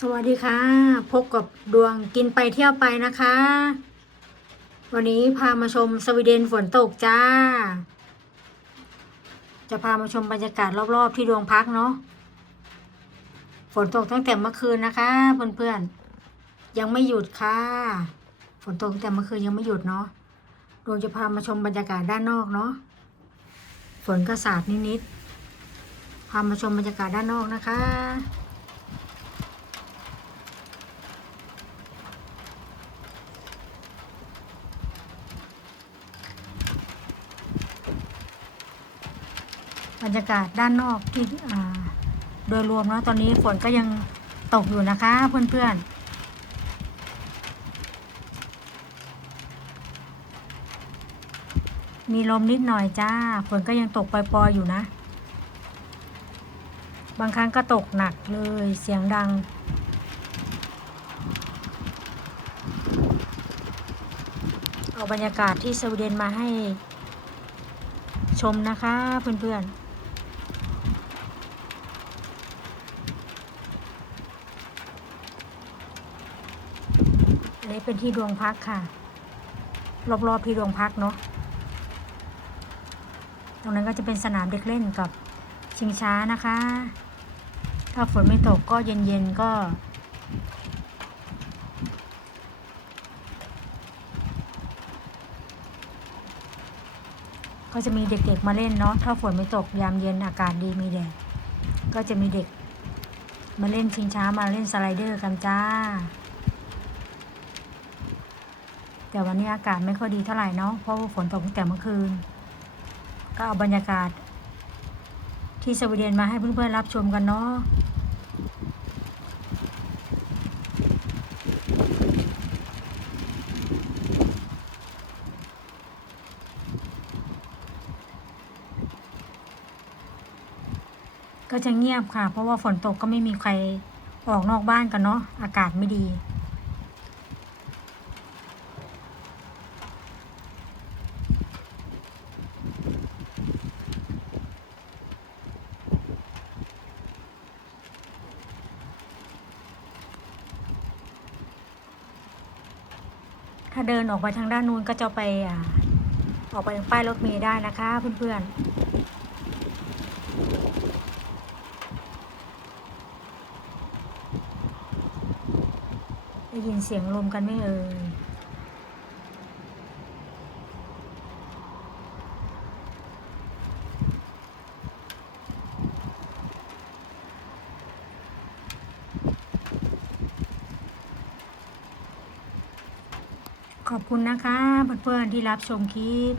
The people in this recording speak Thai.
สวัสดีค่ะ พบกับดวงกินไปเที่ยวไปนะคะ วันนี้พามาชมสวีเดนฝนตกจ้า จะพามาชมบรรยากาศรอบๆที่ดวงพักเนาะฝนตกตั้งแต่เมื่อคืนนะคะเพื่อนๆยังไม่หยุดค่ะ ฝนตกตั้งแต่เมื่อคืนยังไม่หยุดเนาะดวงจะพามาชมบรรยากาศด้านนอกเนาะฝนก็สาดนิดๆพามาชมบรรยากาศด้านนอกนะคะ บรรยากาศด้านนอกที่โดยรวมแล้วตอนนี้ฝนก็ยังตกอยู่นะคะเพื่อนๆมีลมนิดหน่อยจ้า ฝนก็ยังตกปล่อยๆอยู่นะ บางครั้งก็ตกหนักเลย เสียงดัง เอาบรรยากาศที่สวีเดนมาให้ชมนะคะเพื่อนๆ นี้เป็นที่ดวงพักค่ะ รอบๆที่ดวงพักเนาะตรงนั้นก็จะเป็นสนามเด็กเล่นกับชิงช้านะคะ ถ้าฝนไม่ตกก็เย็นๆก็ก็จะมีเด็กๆมาเล่นเนาะ ถ้าฝนไม่ตกยามเย็นอากาศดีมีแดด ก็จะมีเด็ก มาเล่นชิงช้ามาเล่นสไลเดอร์กันจ้า แต่วันนี้อากาศไม่ค่อยดีเท่าไหร่เนาะเพราะว่าฝนตกตั้งแต่เมื่อคืน ก็เอาบรรยากาศ ที่สวีเดนมาให้เพื่อนๆรับชมกันเนาะก็จะเงียบค่ะ เพราะว่าฝนตกก็ไม่มีใครออกนอกบ้านกันเนาะอากาศไม่ดี ถ้าเดินออกไปทางด้านนู้นก็จะไปอออกไปทางป้ายรถเมล์ได้นะคะเพื่อนๆ ได้ยินเสียงลมกันไหมเอ่ย ขอบคุณนะคะเพื่อนๆที่รับชมคลิป